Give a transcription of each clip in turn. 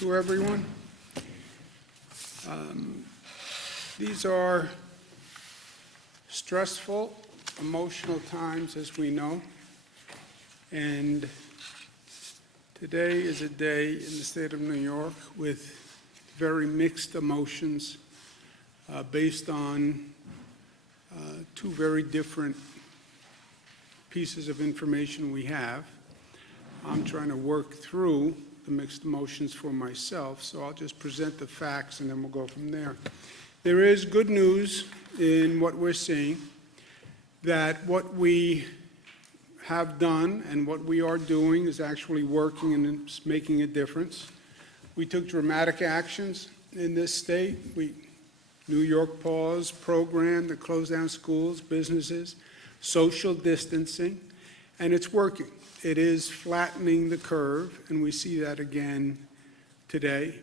to everyone. These are stressful, emotional times, as we know, and today is a day in the state of New York with very mixed emotions based on two very different pieces of information we have. I'm trying to work through the mixed emotions for myself, so I'll just present the facts and then we'll go from there. There is good news in what we're seeing, that what we have done and what we are doing is actually working and it's making a difference. We took dramatic actions in this state. New York Pause program that closed down schools, businesses, social distancing, and it's working. It is flattening the curve, and we see that again today.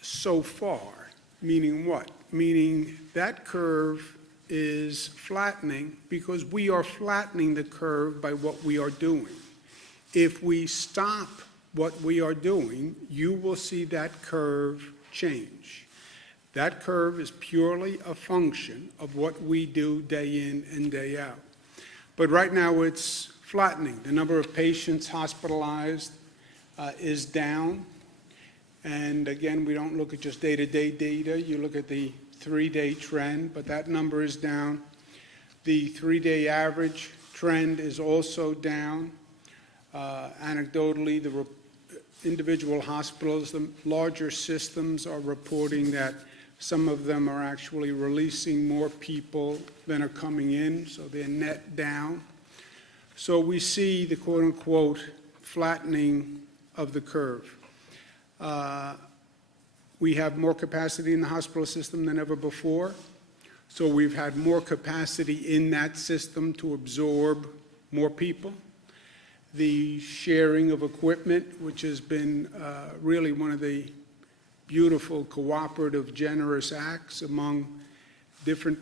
So far, meaning what? Meaning that curve is flattening because we are flattening the curve by what we are doing. If we stop what we are doing, you will see that curve change. That curve is purely a function of what we do day in and day out. But right now it's flattening. The number of patients hospitalized is down. And again, we don't look at just day-to-day data. You look at the 3-day trend, but that number is down. The 3-day average trend is also down. Anecdotally, the individual hospitals, the larger systems are reporting that some of them are actually releasing more people than are coming in, so they're net down. So we see the quote-unquote flattening of the curve. We have more capacity in the hospital system than ever before, so we've had more capacity in that system to absorb more people. The sharing of equipment, which has been really one of the beautiful, cooperative, generous acts among different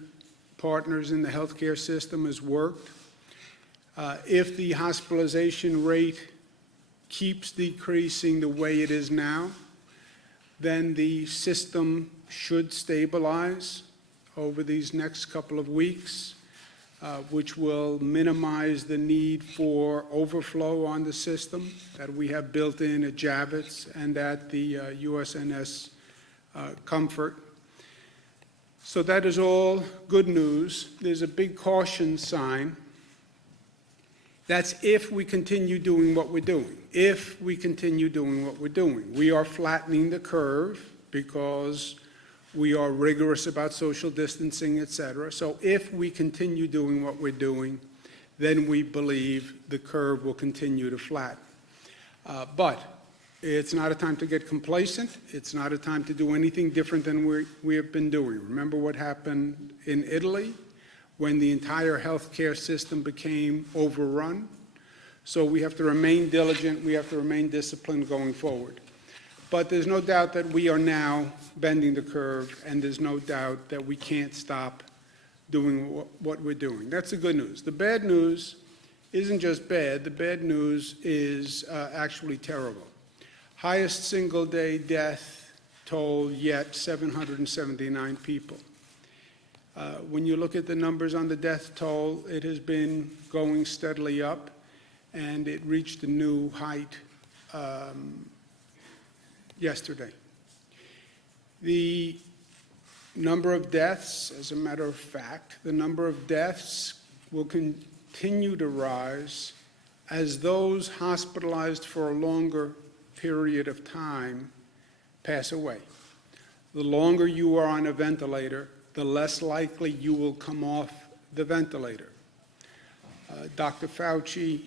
partners in the healthcare system, has worked. If the hospitalization rate keeps decreasing the way it is now, then the system should stabilize over these next couple of weeks, which will minimize the need for overflow on the system that we have built in at Javits and at the USNS Comfort. So that is all good news. There's a big caution sign. That's if we continue doing what we're doing. If we continue doing what we're doing. We are flattening the curve because we are rigorous about social distancing, et cetera. So if we continue doing what we're doing, then we believe the curve will continue to flatten. But it's not a time to get complacent. It's not a time to do anything different than we have been doing. Remember what happened in Italy when the entire healthcare system became overrun? So we have to remain diligent. We have to remain disciplined going forward. But there's no doubt that we are now bending the curve, and there's no doubt that we can't stop doing what we're doing. That's the good news. The bad news isn't just bad. The bad news is actually terrible. Highest single-day death toll yet, 779 people. When you look at the numbers on the death toll, it has been going steadily up, and it reached a new height yesterday. The number of deaths, as a matter of fact, the number of deaths will continue to rise as those hospitalized for a longer period of time pass away. The longer you are on a ventilator, the less likely you will come off the ventilator. Dr. Fauci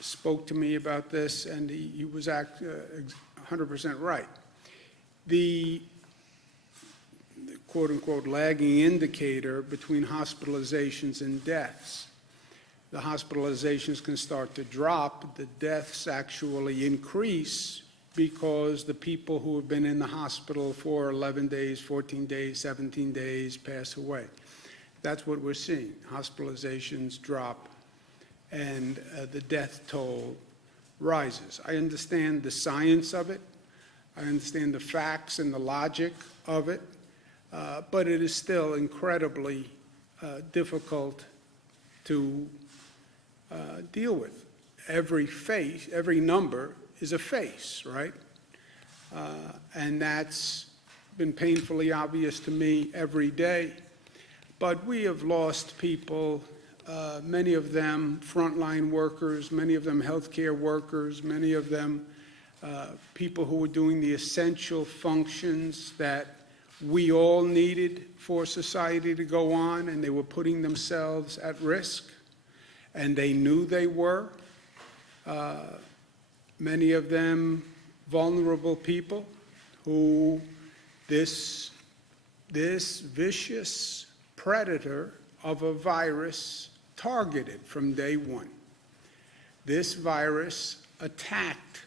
spoke to me about this, and he was 100% right. The quote-unquote lagging indicator between hospitalizations and deaths. The hospitalizations can start to drop. The deaths actually increase because the people who have been in the hospital for 11 days, 14 days, 17 days pass away. That's what we're seeing. Hospitalizations drop and the death toll rises. I understand the science of it. I understand the facts and the logic of it, but it is still incredibly difficult to deal with. Every number is a face, right? And that's been painfully obvious to me every day. But we have lost people, many of them frontline workers, many of them healthcare workers, many of them people who were doing the essential functions that we all needed for society to go on, and they were putting themselves at risk, and they knew they were. Many of them vulnerable people who this vicious predator of a virus targeted from day one. This virus attacked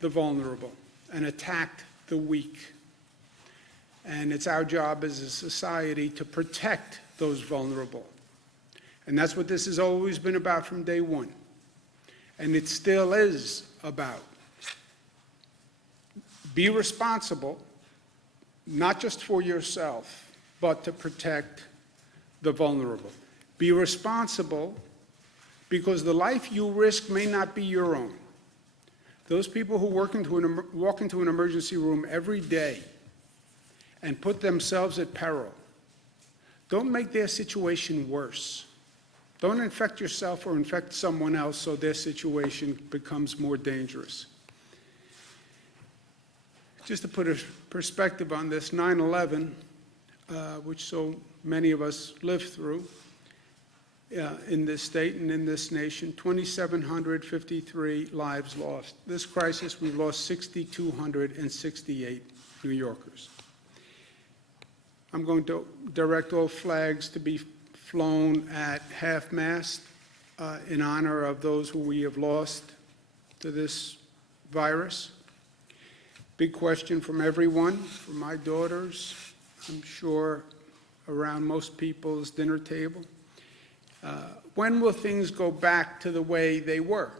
the vulnerable and attacked the weak. And it's our job as a society to protect those vulnerable. And that's what this has always been about from day one. And it still is about. Be responsible, not just for yourself, but to protect the vulnerable. Be responsible because the life you risk may not be your own. Those people who walk into an emergency room every day and put themselves at peril, don't make their situation worse. Don't infect yourself or infect someone else so their situation becomes more dangerous. Just to put a perspective on this, 9/11, which so many of us lived through in this state and in this nation, 2,753 lives lost. This crisis, we've lost 6,268 New Yorkers. I'm going to direct all flags to be flown at half-mast in honor of those who we have lost to this virus. Big question from everyone, from my daughters, I'm sure around most people's dinner table. When will things go back to the way they were?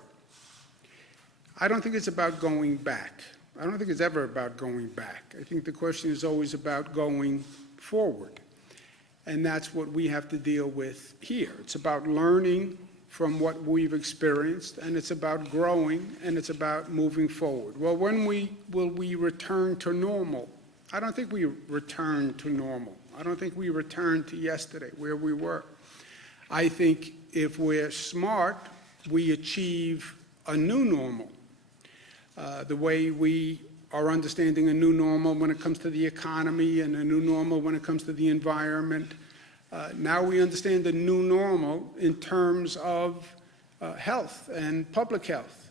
I don't think it's about going back. I don't think it's ever about going back. I think the question is always about going forward. And that's what we have to deal with here. It's about learning from what we've experienced, and it's about growing, and it's about moving forward. Well, when will we return to normal? I don't think we return to normal. I don't think we return to yesterday, where we were. I think if we're smart, we achieve a new normal. The way we are understanding a new normal when it comes to the economy and a new normal when it comes to the environment. Now we understand the new normal in terms of health and public health.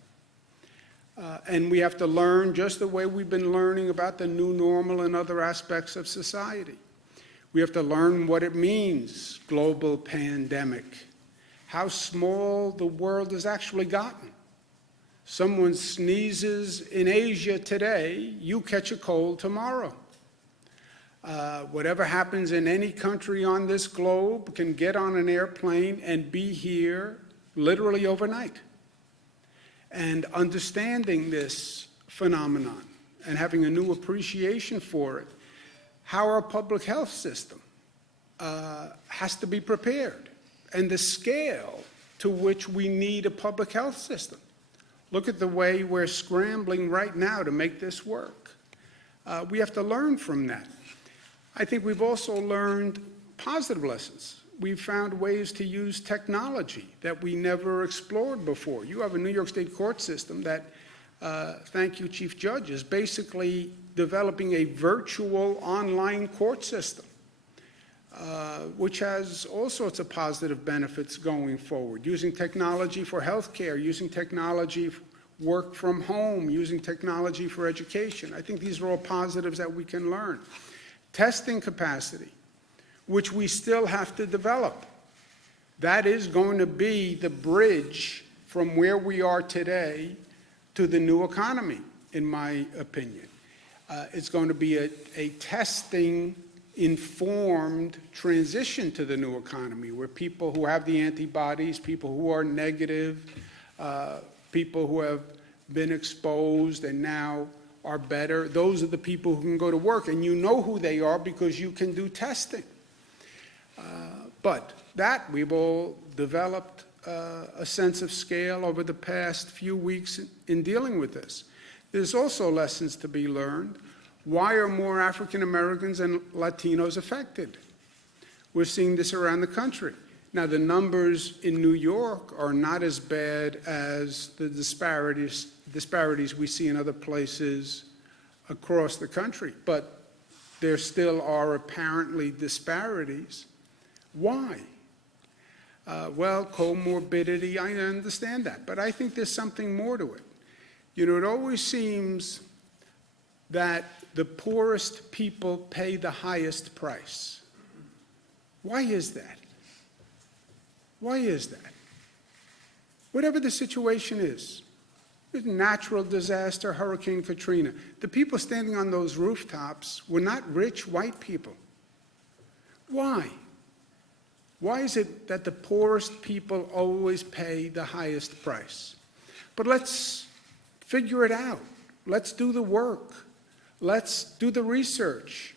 And we have to learn just the way we've been learning about the new normal in other aspects of society. We have to learn what it means, global pandemic, how small the world has actually gotten. Someone sneezes in Asia today, you catch a cold tomorrow. Whatever happens in any country on this globe can get on an airplane and be here literally overnight. And understanding this phenomenon and having a new appreciation for it, how our public health system has to be prepared, and the scale to which we need a public health system. Look at the way we're scrambling right now to make this work. We have to learn from that. I think we've also learned positive lessons. We've found ways to use technology that we never explored before. You have a New York State court system that, thank you, Chief Judge, is basically developing a virtual online court system, which has all sorts of positive benefits going forward. Using technology for healthcare, using technology for work from home, using technology for education. I think these are all positives that we can learn. Testing capacity, which we still have to develop. That is going to be the bridge from where we are today to the new economy, in my opinion. It's going to be a testing-informed transition to the new economy, where people who have the antibodies, people who are negative, people who have been exposed and now are better. Those are the people who can go to work, and you know who they are because you can do testing. But that we've all developed a sense of scale over the past few weeks in dealing with this. There's also lessons to be learned. Why are more African Americans and Latinos affected? We're seeing this around the country. Now, the numbers in New York are not as bad as the disparities we see in other places across the country, but there still are apparently disparities. Why? Well, comorbidity, I understand that, but I think there's something more to it. You know, it always seems that the poorest people pay the highest price. Why is that? Why is that? Whatever the situation is, natural disaster, Hurricane Katrina, the people standing on those rooftops were not rich white people. Why? Why is it that the poorest people always pay the highest price? But let's figure it out. Let's do the work. Let's do the research.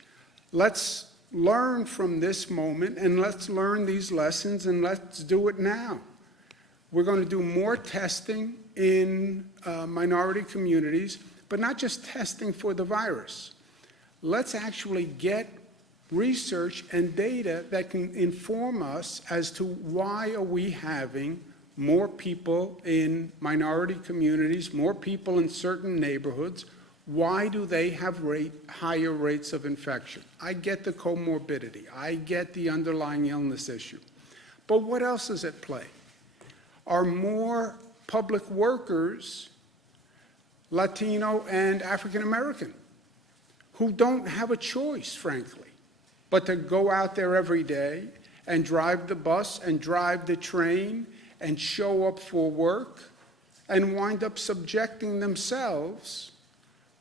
Let's learn from this moment, and let's learn these lessons, and let's do it now. We're going to do more testing in minority communities, but not just testing for the virus. Let's actually get research and data that can inform us as to why are we having more people in minority communities, more people in certain neighborhoods. Why do they have higher rates of infection? I get the comorbidity. I get the underlying illness issue. But what else is at play? Are more public workers Latino and African American who don't have a choice, frankly, but to go out there every day and drive the bus and drive the train and show up for work and wind up subjecting themselves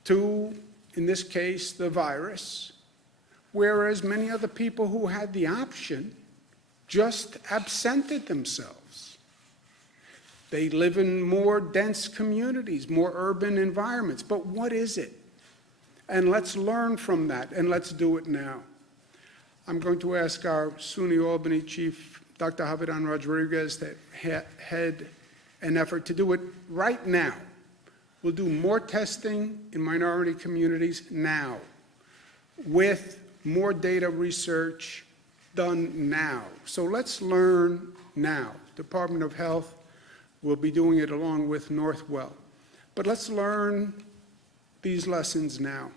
to, in this case, the virus, whereas many other people who had the option just absented themselves. They live in more dense communities, more urban environments. But what is it? And let's learn from that, and let's do it now. I'm going to ask our SUNY Albany Chief, Dr. Javidan Rodriguez, to head an effort to do it right now. We'll do more testing in minority communities now, with more data research done now. So let's learn now. Department of Health will be doing it along with Northwell. But let's learn these lessons now.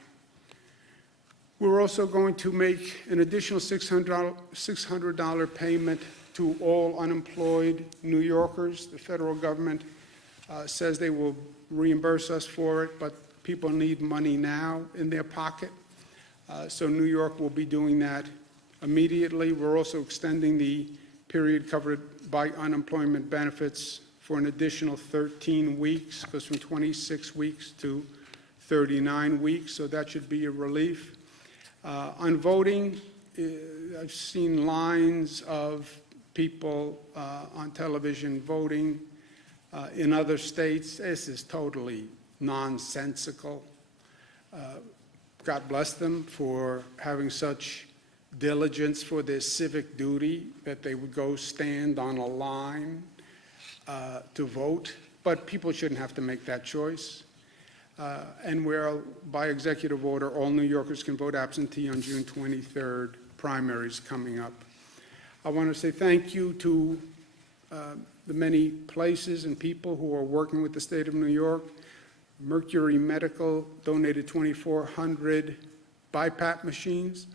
We're also going to make an additional $600 payment to all unemployed New Yorkers. The federal government says they will reimburse us for it, but people need money now in their pocket. So New York will be doing that immediately. We're also extending the period covered by unemployment benefits for an additional 13 weeks, goes from 26 weeks to 39 weeks, so that should be a relief. On voting, I've seen lines of people on television voting in other states. This is totally nonsensical. God bless them for having such diligence for their civic duty that they would go stand on a line to vote, but people shouldn't have to make that choice. And where, by executive order, all New Yorkers can vote absentee on June 23rd, primaries coming up. I want to say thank you to the many places and people who are working with the state of New York. Mercury Medical donated 2,400 BiPAP machines.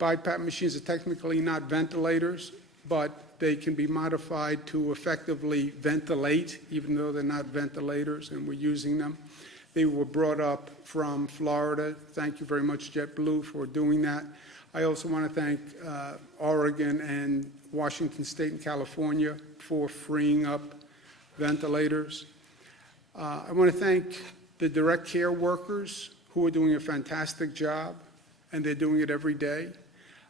BiPAP machines are technically not ventilators, but they can be modified to effectively ventilate, even though they're not ventilators, and we're using them. They were brought up from Florida. Thank you very much, JetBlue, for doing that. I also want to thank Oregon and Washington State and California for freeing up ventilators. I want to thank the direct care workers who are doing a fantastic job, and they're doing it every day.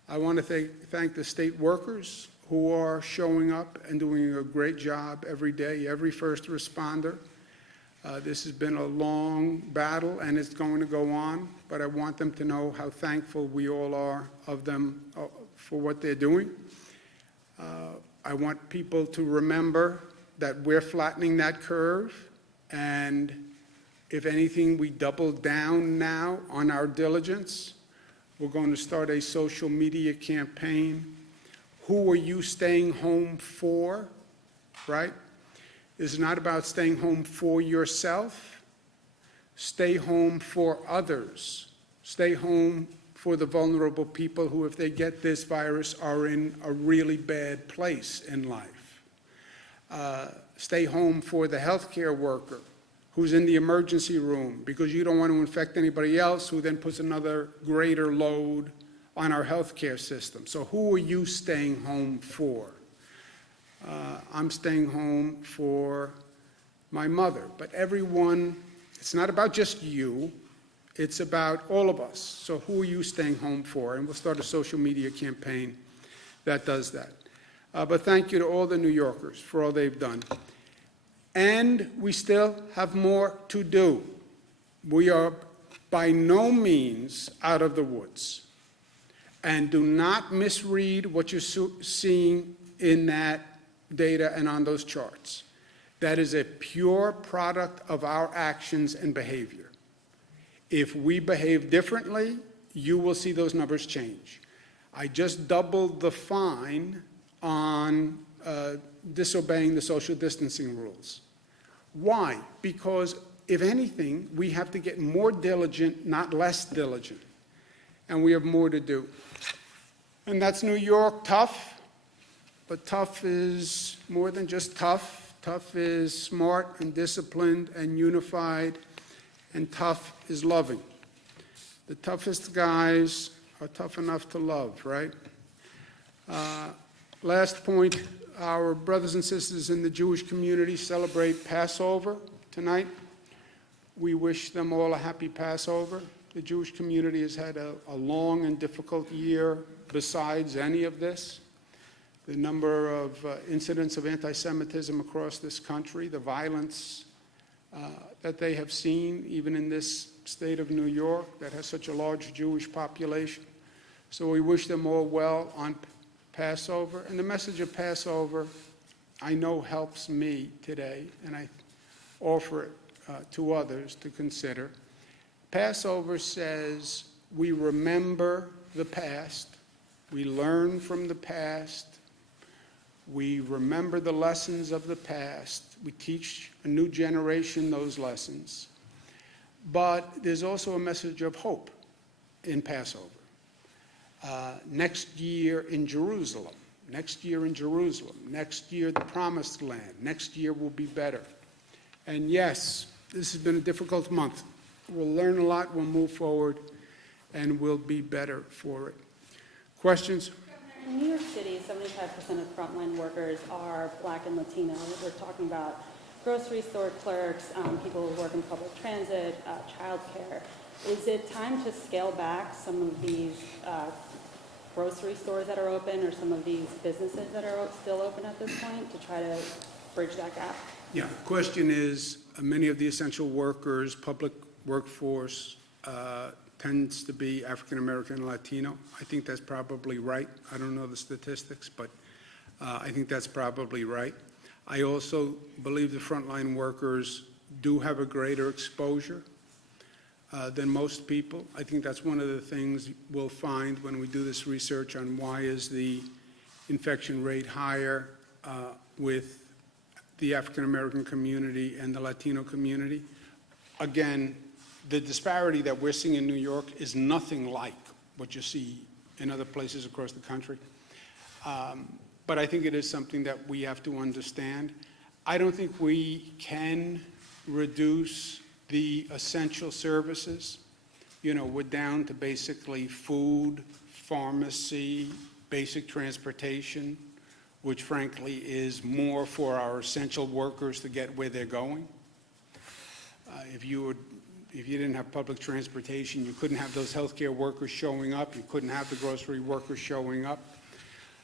I want to thank the state workers who are showing up and doing a great job every day, every first responder. This has been a long battle, and it's going to go on, but I want them to know how thankful we all are of them for what they're doing. I want people to remember that we're flattening that curve, and if anything, we double down now on our diligence. We're going to start a social media campaign. Who are you staying home for, right? It's not about staying home for yourself. Stay home for others. Stay home for the vulnerable people who, if they get this virus, are in a really bad place in life. Stay home for the healthcare worker who's in the emergency room because you don't want to infect anybody else, who then puts another greater load on our healthcare system. So who are you staying home for? I'm staying home for my mother, but everyone, it's not about just you, it's about all of us. So who are you staying home for? And we'll start a social media campaign that does that. But thank you to all the New Yorkers for all they've done. And we still have more to do. We are by no means out of the woods. And do not misread what you're seeing in that data and on those charts. That is a pure product of our actions and behavior. If we behave differently, you will see those numbers change. I just doubled the fine on disobeying the social distancing rules. Why? Because if anything, we have to get more diligent, not less diligent. And we have more to do. And that's New York, tough. But tough is more than just tough. Tough is smart and disciplined and unified. And tough is loving. The toughest guys are tough enough to love, right? Last point, our brothers and sisters in the Jewish community celebrate Passover tonight. We wish them all a happy Passover. The Jewish community has had a long and difficult year besides any of this. The number of incidents of anti-Semitism across this country, the violence that they have seen, even in this state of New York that has such a large Jewish population. So we wish them all well on Passover. And the message of Passover, I know, helps me today, and I offer it to others to consider. Passover says we remember the past, we learn from the past, we remember the lessons of the past, we teach a new generation those lessons. But there's also a message of hope in Passover. Next year in Jerusalem, next year the Promised Land, next year will be better. And yes, this has been a difficult month. We'll learn a lot, we'll move forward, and we'll be better for it. Questions? In New York City, 75% of frontline workers are Black and Latino. We're talking about grocery store clerks, people who work in public transit, childcare. Is it time to scale back some of these grocery stores that are open, or some of these businesses that are still open at this point, to try to bridge that gap? Yeah, the question is, many of the essential workers, public workforce, tends to be African American and Latino. I think that's probably right. I don't know the statistics, but I think that's probably right. I also believe the frontline workers do have a greater exposure than most people. I think that's one of the things we'll find when we do this research on why is the infection rate higher with the African American community and the Latino community. Again, the disparity that we're seeing in New York is nothing like what you see in other places across the country. But I think it is something that we have to understand. I don't think we can reduce the essential services. You know, we're down to basically food, pharmacy, basic transportation, which frankly is more for our essential workers to get where they're going. If you didn't have public transportation, you couldn't have those healthcare workers showing up, you couldn't have the grocery workers showing up.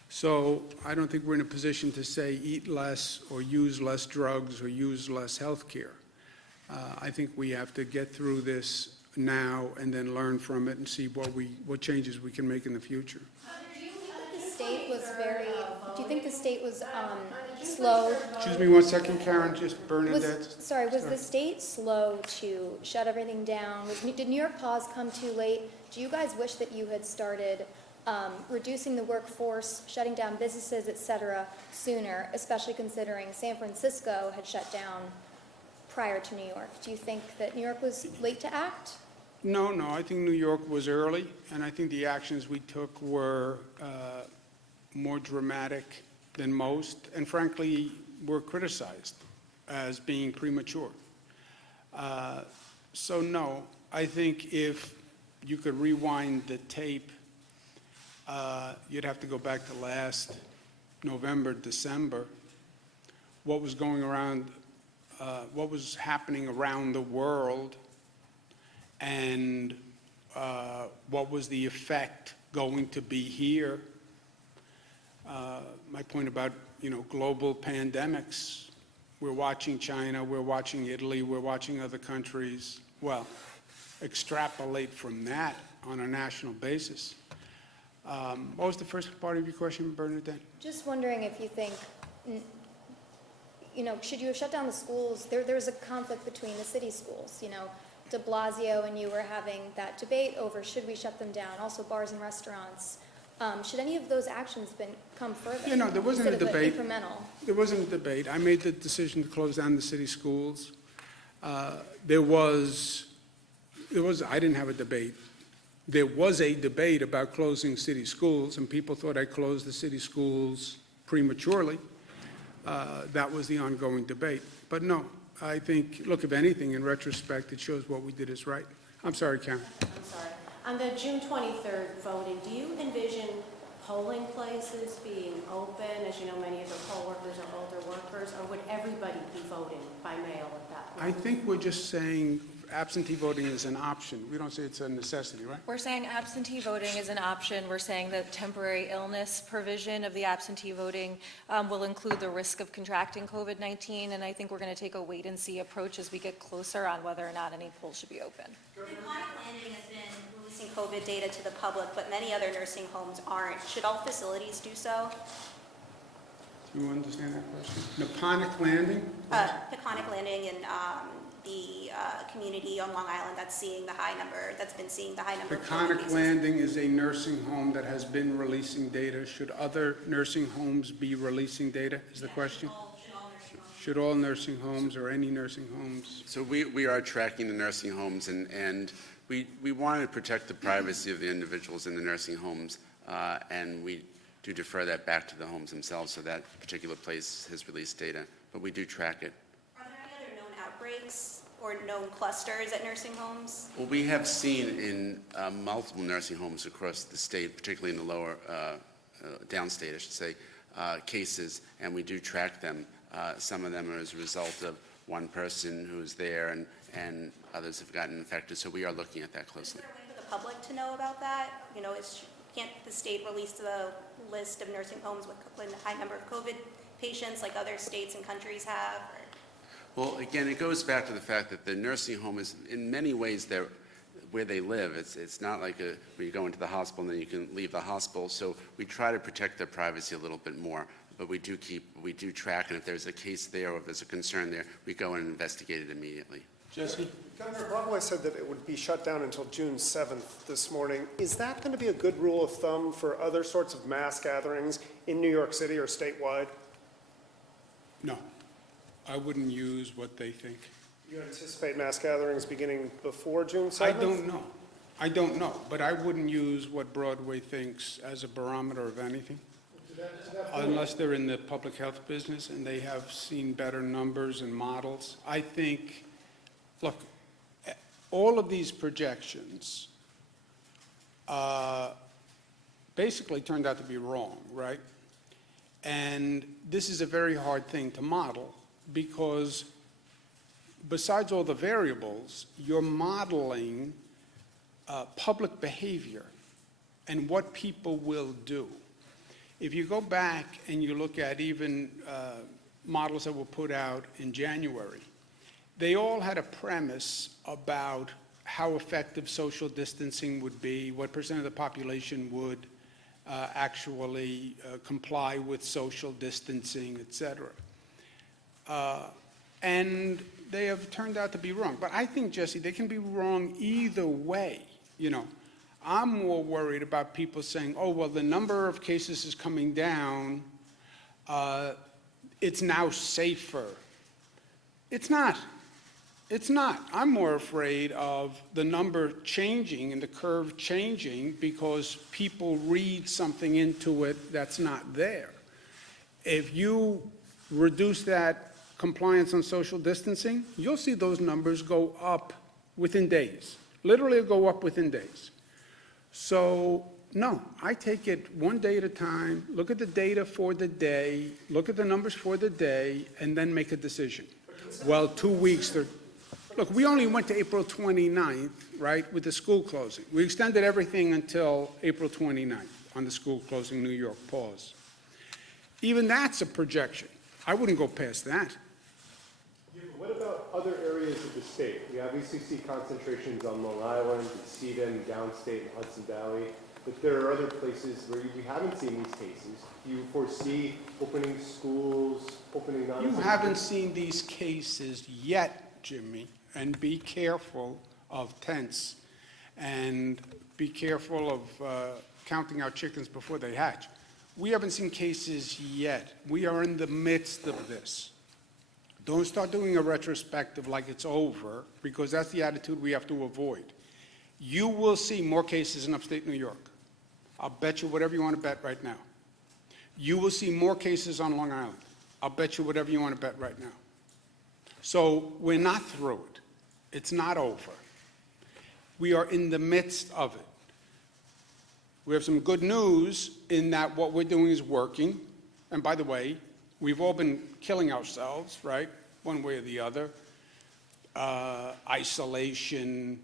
So I don't think we're in a position to say eat less or use less drugs or use less healthcare. I think we have to get through this now and then learn from it and see what changes we can make in the future. Do you think the state was slow? Excuse me one second, Karen, just Bernadette. Was the state slow to shut everything down? Did New York pause come too late? Do you guys wish that you had started reducing the workforce, shutting down businesses, et cetera, sooner, especially considering San Francisco had shut down prior to New York? Do you think that New York was late to act? No, I think New York was early, and I think the actions we took were more dramatic than most, and frankly, were criticized as being premature. So no, I think if you could rewind the tape, you'd have to go back to last November, December, what was going around, what was happening around the world, and what was the effect going to be here. My point about, global pandemics, we're watching China, we're watching Italy, we're watching other countries. Well, extrapolate from that on a national basis. What was the first part of your question, Bernadette? Just wondering if you think, should you have shut down the schools? There's a conflict between the city schools, de Blasio and you were having that debate over should we shut them down, also bars and restaurants. Should any of those actions come further? There wasn't a debate. Incremental? There wasn't a debate. I made the decision to close down the city schools. I didn't have a debate. There was a debate about closing city schools, and people thought I closed the city schools prematurely. That was the ongoing debate. But no, I think, look, if anything, in retrospect, it shows what we did is right. I'm sorry, Karen. I'm sorry. On the June 23rd voting, do you envision polling places being open? As you know, many of the poll workers are older workers, or would everybody be voting by mail at that point? I think we're just saying absentee voting is an option. We don't say it's a necessity, right? We're saying absentee voting is an option. We're saying that temporary illness provision of the absentee voting will include the risk of contracting COVID-19, and I think we're going to take a wait-and-see approach as we get closer on whether or not any polls should be open. Conic Landing has been releasing COVID data to the public, but many other nursing homes aren't. Should all facilities do so? Do you understand that question? Naponic Landing? Conic Landing and the community on Long Island that's been seeing the high number of COVID Naponic cases. Landing is a nursing home that has been releasing data. Should other nursing homes be releasing data, is the question? Should all nursing homes or any nursing homes? So we are tracking the nursing homes, and we want to protect the privacy of the individuals in the nursing homes, and we do defer that back to the homes themselves, so that particular place has released data, but we do track it. Are there any other known outbreaks or known clusters at nursing homes? Well, we have seen in multiple nursing homes across the state, particularly in the lower, downstate, I should say, cases, and we do track them. Some of them are as a result of one person who's there, and others have gotten infected, so we are looking at that closely. Is there a way for the public to know about that? Can't the state release the list of nursing homes with a high number of COVID patients like other states and countries have? Well, again, it goes back to the fact that the nursing home is, in many ways, where they live. It's not like where you go into the hospital and then you can leave the hospital. So we try to protect their privacy a little bit more. But we do track, and if there's a case there or if there's a concern there, we go and investigate it immediately. Jesse? Governor Broadway said that it would be shut down until June 7th this morning. Is that going to be a good rule of thumb for other sorts of mass gatherings in New York City or statewide? No. I wouldn't use what they think. You anticipate mass gatherings beginning before June 7th? I don't know, but I wouldn't use what Broadway thinks as a barometer of anything, unless they're in the public health business and they have seen better numbers and models. I think, look, all of these projections basically turned out to be wrong, right? And this is a very hard thing to model because besides all the variables, you're modeling public behavior and what people will do. If you go back and you look at even models that were put out in January, they all had a premise about how effective social distancing would be, what percent of the population would actually comply with social distancing, et cetera. And they have turned out to be wrong. But I think, Jesse, they can be wrong either way. You know, I'm more worried about people saying, oh, well, the number of cases is coming down, it's now safer. It's not. It's not. I'm more afraid of the number changing and the curve changing because people read something into it that's not there. If you reduce that compliance on social distancing, you'll see those numbers go up within days. Literally go up within days. So, no, I take it one day at a time, look at the data for the day, look at the numbers for the day, and then make a decision. Well, 2 weeks, look, we only went to April 29th, right, with the school closing. We extended everything until April 29th on the school closing, New York pause. Even that's a projection. I wouldn't go past that. Yeah, but what about other areas of the state? We obviously see concentrations on Long Island, and Stephen, downstate, and Hudson Valley, but there are other places where we haven't seen these cases. Do you foresee opening schools, opening non- You haven't seen these cases yet, Jimmy, and be careful of tense, and be careful of counting our chickens before they hatch. We haven't seen cases yet. We are in the midst of this. Don't start doing a retrospective like it's over, because that's the attitude we have to avoid. You will see more cases in upstate New York. I'll bet you whatever you want to bet right now. You will see more cases on Long Island. I'll bet you whatever you want to bet right now. So we're not through it. It's not over. We are in the midst of it. We have some good news in that what we're doing is working. And by the way, we've all been killing ourselves, right? One way or the other. Isolation,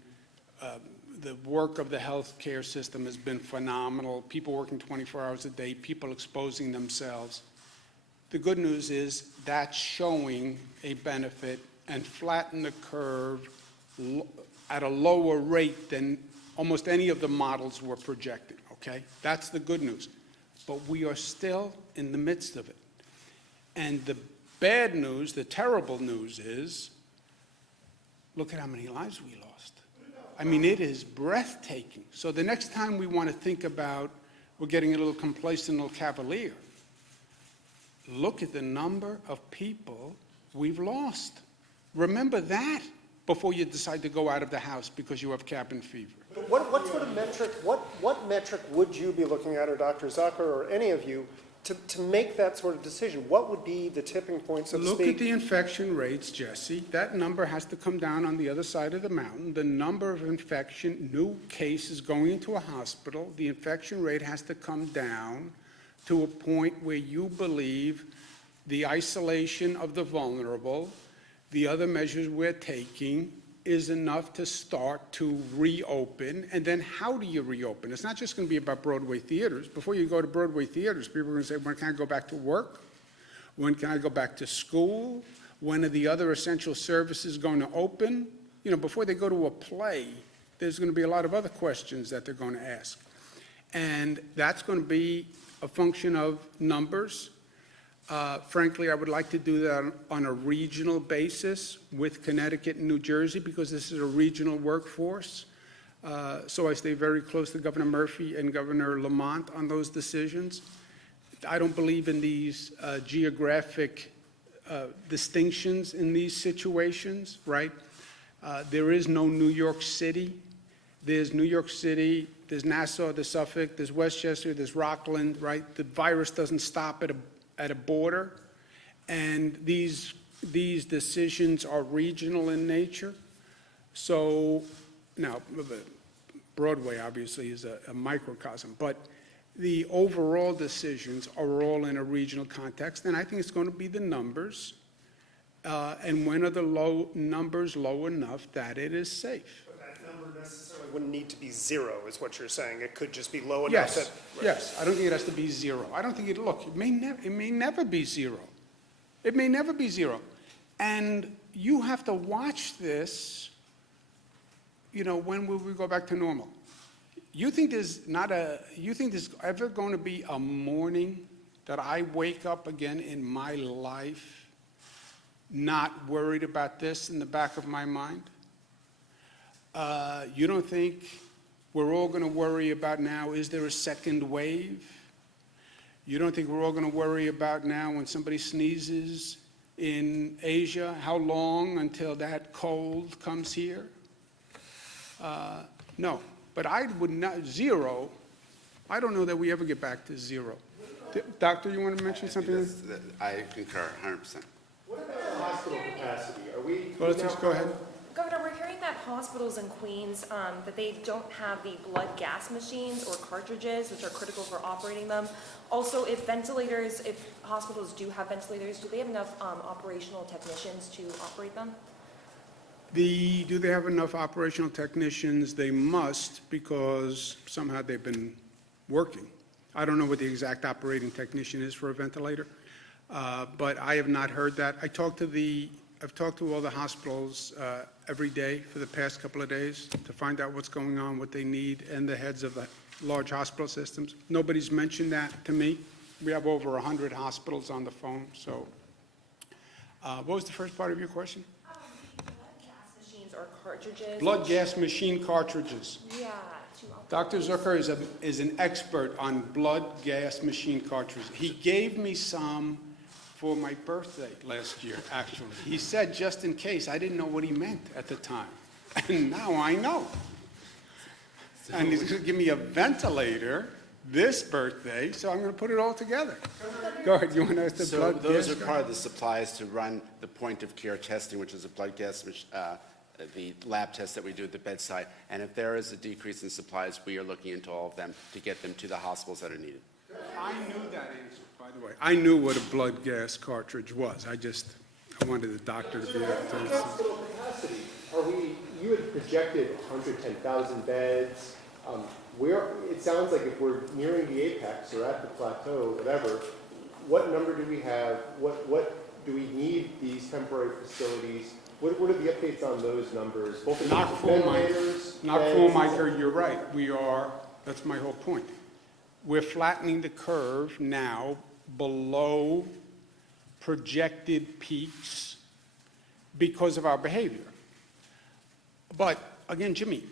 the work of the healthcare system has been phenomenal. People working 24 hours a day, people exposing themselves. The good news is that's showing a benefit and flatten the curve at a lower rate than almost any of the models were projecting, okay? That's the good news. But we are still in the midst of it. And the bad news, the terrible news is, look at how many lives we lost. I mean, it is breathtaking. So the next time we want to think about, we're getting a little complacent, a little cavalier, look at the number of people we've lost. Remember that before you decide to go out of the house because you have cabin fever. But what sort of metric, what metric would you be looking at, or Dr. Zucker, or any of you, to make that sort of decision? What would be the tipping point, so to speak? Look at the infection rates, Jesse. That number has to come down on the other side of the mountain. The number of infection, new cases going into a hospital, the infection rate has to come down to a point where you believe the isolation of the vulnerable, the other measures we're taking, is enough to start to reopen. And then how do you reopen? It's not just going to be about Broadway theaters. Before you go to Broadway theaters, people are going to say, when can I go back to work? When can I go back to school? When are the other essential services going to open? You know, before they go to a play, there's going to be a lot of other questions that they're going to ask. And that's going to be a function of numbers. Frankly, I would like to do that on a regional basis with Connecticut and New Jersey, because this is a regional workforce. So I stay very close to Governor Murphy and Governor Lamont on those decisions. I don't believe in these geographic distinctions in these situations, right? There is no New York City. There's New York City, there's Nassau, there's Suffolk, there's Westchester, there's Rockland, right? The virus doesn't stop at a border, and these decisions are regional in nature. So now, Broadway obviously is a microcosm, but the overall decisions are all in a regional context, and I think it's going to be the numbers, and when are the numbers low enough that it is safe? But that number necessarily wouldn't need to be zero, is what you're saying. It could just be low enough that... Yes, I don't think it has to be zero. I don't think it may never be zero. It may never be zero. And you have to watch this, when will we go back to normal? You think there's ever going to be a morning that I wake up again in my life not worried about this in the back of my mind? You don't think we're all going to worry about now, is there a second wave? You don't think we're all going to worry about now when somebody sneezes in Asia, how long until that cold comes here? No, but I would not, zero, I don't know that we ever get back to zero. Doctor, you want to mention something? I concur 100%. What about hospital capacity? Are we? Well, let's just go ahead. Governor, we're hearing that hospitals in Queens, that they don't have the blood gas machines or cartridges, which are critical for operating them. Also, if hospitals do have ventilators, do they have enough operational technicians to operate them? Do they have enough operational technicians? They must, because somehow they've been working. I don't know what the exact operating technician is for a ventilator, but I have not heard that. I've talked to all the hospitals every day for the past couple of days to find out what's going on, what they need, and the heads of the large hospital systems. Nobody's mentioned that to me. We have over 100 hospitals on the phone, so. What was the first part of your question? Blood gas machines or cartridges? Blood gas machine cartridges. Yeah. Dr. Zucker is an expert on blood gas machine cartridges. He gave me some for my birthday last year, actually. He said, just in case, I didn't know what he meant at the time. And now I know. And he's going to give me a ventilator this birthday, so I'm going to put it all together. Go ahead, you want to ask the So blood those gas are part of the supplies to run the point-of-care testing, which is a blood gas, the lab test that we do at the bedside. And if there is a decrease in supplies, we are looking into all of them to get them to the hospitals that are needed. I knew that answer, by the way. I knew what a blood gas cartridge was. I wanted the doctor to be able to answer. Hospital capacity, you had projected 110,000 beds. It sounds like if we're nearing the apex or at the plateau, whatever, what number do we have? What do we need these temporary facilities? What are the updates on those numbers? Both in Not terms of full, Mike. ventilators, Not beds, full, Mike, you're right. That's my whole point. We're flattening the curve now below projected peaks because of our behavior. But again, Jimmy,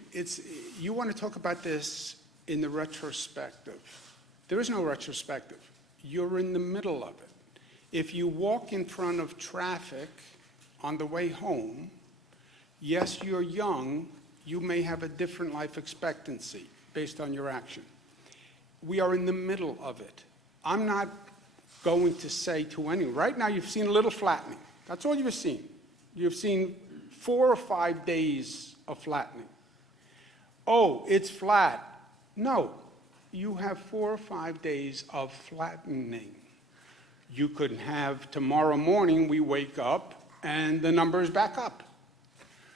you want to talk about this in the retrospective. There is no retrospective. You're in the middle of it. If you walk in front of traffic on the way home, yes, you're young, you may have a different life expectancy based on your action. We are in the middle of it. I'm not going to say to anyone, right now you've seen a little flattening. That's all you've seen. You've seen 4 or 5 days of flattening. Oh, it's flat. No, you have 4 or 5 days of flattening. You could have tomorrow morning we wake up and the number is back up.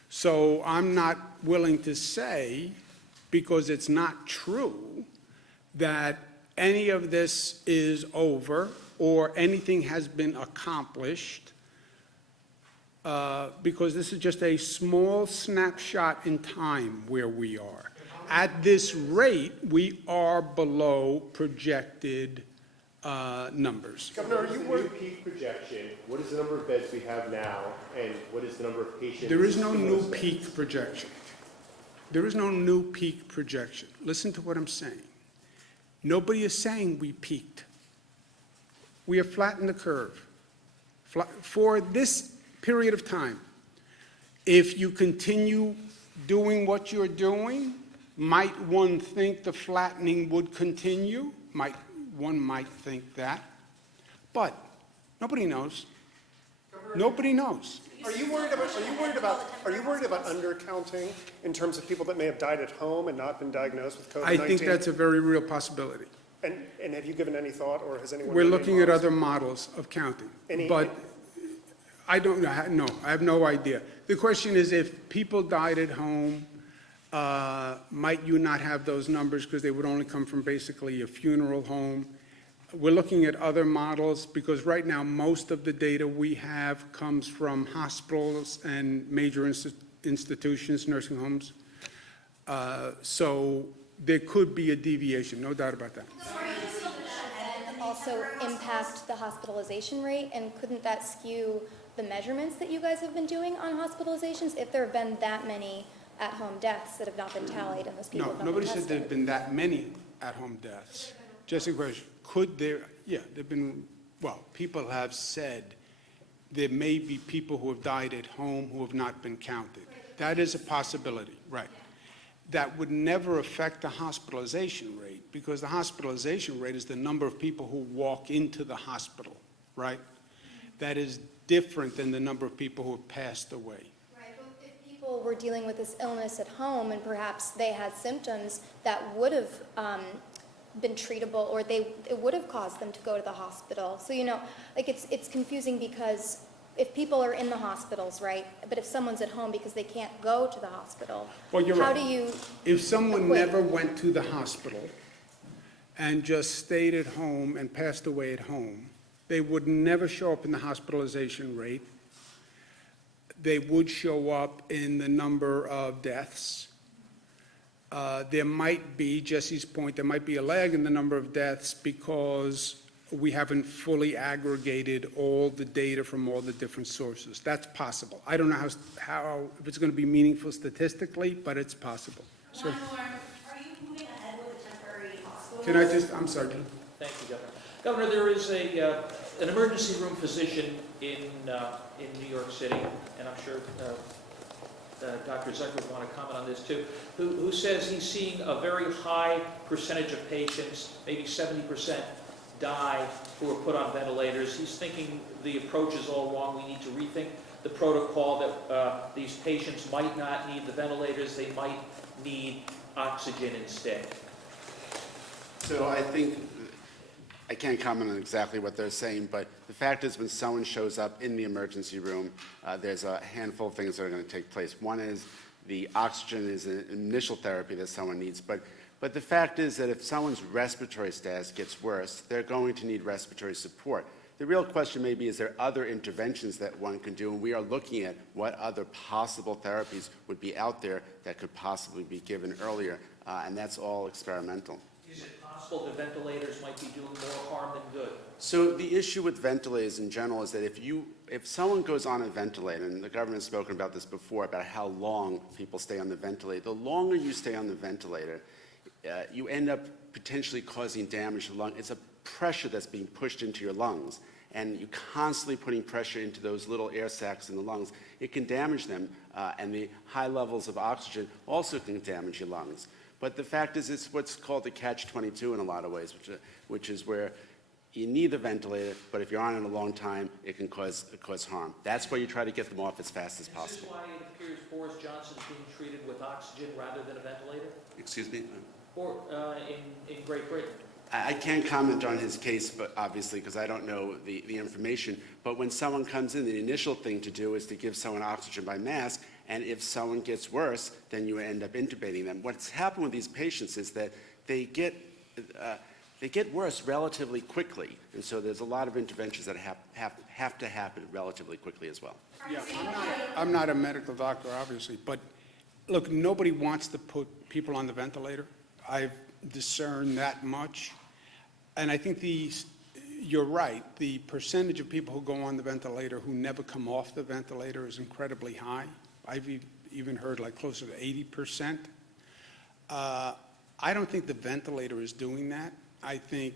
So I'm not willing to say, because it's not true, that any of this is over or anything has been accomplished, because this is just a small snapshot in time where we are. At this rate, we are below projected numbers. Governor, are you worried? Peak projection, what is the number of beds we have now, and what is the number of patients? There is no in new those beds? peak projection. There is no new peak projection. Listen to what I'm saying. Nobody is saying we peaked. We have flattened the curve for this period of time. If you continue doing what you're doing, might one think the flattening would continue? One might think that, but nobody knows. Nobody knows. Are you worried about undercounting in terms of people that may have died at home and not been diagnosed with COVID-19? I think that's a very real possibility. And have you given any thought, or has anyone? We're done any looking at models? other models of counting, Any- but I don't know. No, I have no idea. The question is, if people died at home, might you not have those numbers because they would only come from basically a funeral home? We're looking at other models because right now, most of the data we have comes from hospitals and major institutions, nursing homes. So there could be a deviation, no doubt about that. Also impact the hospitalization rate, and couldn't that skew the measurements that you guys have been doing on hospitalizations if there have been that many at-home deaths that have not been tallied and those people No, have not been nobody said there tested? have been that many at-home deaths. Just a question, could there, yeah, there have been, well, people have said there may be people who have died at home who have not been counted. That is a possibility, right. That would never affect the hospitalization rate because the hospitalization rate is the number of people who walk into the hospital, right? That is different than the number of people who have passed away. Right, but if people were dealing with this illness at home and perhaps they had symptoms that would have been treatable, or it would have caused them to go to the hospital. So, like it's confusing because if people are in the hospitals, right, but if someone's at home because they can't go to the hospital, Well, you're how right. do you, If someone equate? never went to the hospital and just stayed at home and passed away at home, they would never show up in the hospitalization rate. They would show up in the number of deaths. There might be, Jesse's point, there might be a lag in the number of deaths because we haven't fully aggregated all the data from all the different sources. That's possible. I don't know how if it's going to be meaningful statistically, but it's possible. Sir, Are you moving ahead with a temporary hospital? can I just, I'm sorry. Thank you, Governor. Governor, there is an emergency room physician in New York City, and I'm sure Dr. Zucker would want to comment on this too, who says he's seeing a very high percentage of patients, maybe 70%, die who are put on ventilators. He's thinking the approach is all wrong. We need to rethink the protocol that these patients might not need the ventilators. They might need oxygen instead. So I think, I can't comment on exactly what they're saying, but the fact is when someone shows up in the emergency room, there's a handful of things that are going to take place. One is the oxygen is an initial therapy that someone needs, but the fact is that if someone's respiratory status gets worse, they're going to need respiratory support. The real question may be, is there other interventions that one can do? And we are looking at what other possible therapies would be out there that could possibly be given earlier, and that's all experimental. Is it possible the ventilators might be doing more harm than good? So the issue with ventilators in general is that if someone goes on a ventilator, and the government has spoken about this before, about how long people stay on the ventilator, the longer you stay on the ventilator, you end up potentially causing damage to the lung. It's a pressure that's being pushed into your lungs, and you're constantly putting pressure into those little air sacs in the lungs. It can damage them, and the high levels of oxygen also can damage your lungs. But the fact is, it's what's called the catch-22 in a lot of ways, which is where you need the ventilator, but if you're on it a long time, it can cause harm. That's why you try to get them off as fast as possible. Is this why it appears Boris Johnson's being treated with oxygen rather than a ventilator? Excuse me? Or in Great Britain? I can't comment on his case, but obviously, because I don't know the information. But when someone comes in, the initial thing to do is to give someone oxygen by mask, and if someone gets worse, then you end up intubating them. What's happened with these patients is that they get worse relatively quickly, and so there's a lot of interventions that have to happen relatively quickly as well. Yeah, I'm not a medical doctor, obviously, but look, nobody wants to put people on the ventilator. I've discerned that much. And I think you're right, the percentage of people who go on the ventilator who never come off the ventilator is incredibly high. I've even heard like closer to 80%. I don't think the ventilator is doing that. I think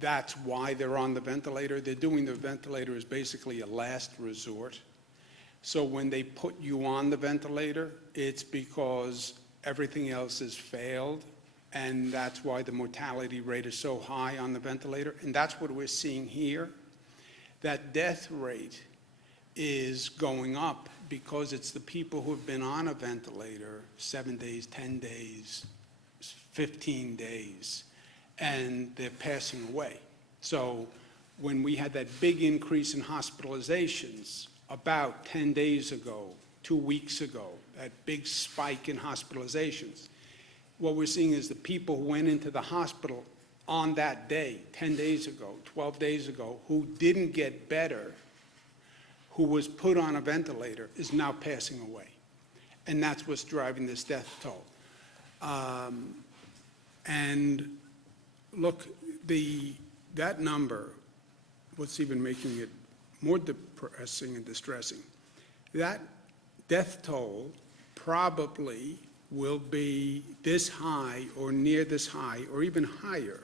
that's why they're on the ventilator. They're doing the ventilator as basically a last resort. So when they put you on the ventilator, it's because everything else has failed, and that's why the mortality rate is so high on the ventilator. And that's what we're seeing here. That death rate is going up because it's the people who have been on a ventilator 7 days, 10 days, 15 days, and they're passing away. So when we had that big increase in hospitalizations about 10 days ago, 2 weeks ago, that big spike in hospitalizations, what we're seeing is the people who went into the hospital on that day, 10 days ago, 12 days ago, who didn't get better, who was put on a ventilator, is now passing away. And that's what's driving this death toll. And look, that number, what's even making it more depressing and distressing, that death toll probably will be this high or near this high or even higher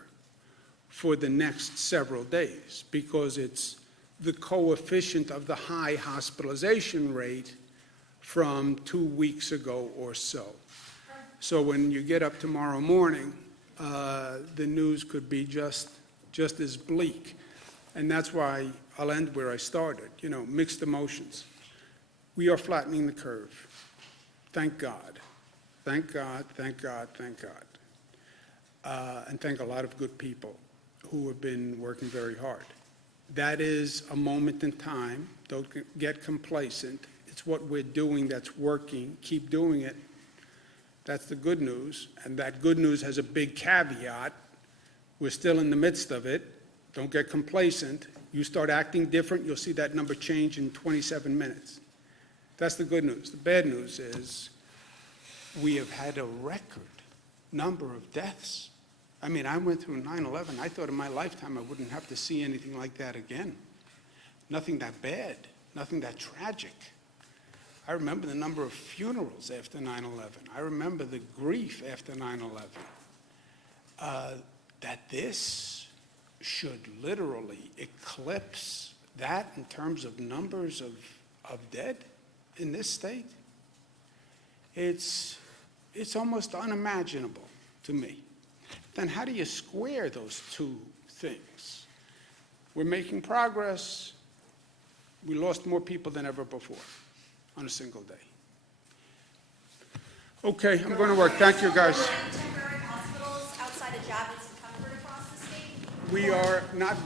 for the next several days, because it's the coefficient of the high hospitalization rate from 2 weeks ago or so. So when you get up tomorrow morning, the news could be just as bleak. And that's why I'll end where I started, mixed emotions. We are flattening the curve. Thank God. Thank God, thank God, thank God. And thank a lot of good people who have been working very hard. That is a moment in time. Don't get complacent. It's what we're doing that's working. Keep doing it. That's the good news. And that good news has a big caveat. We're still in the midst of it. Don't get complacent. You start acting different, you'll see that number change in 27 minutes. That's the good news. The bad news is we have had a record number of deaths. I mean, I went through 9/11. I thought in my lifetime I wouldn't have to see anything like that again. Nothing that bad, nothing that tragic. I remember the number of funerals after 9/11. I remember the grief after 9/11. That this should literally eclipse that in terms of numbers of dead in this state, it's almost unimaginable to me. Then how do you square those two things? We're making progress. We lost more people than ever before on a single day. Okay, I'm going to work. Thank you, guys. Temporary hospitals outside of job and comfort across the state? We are not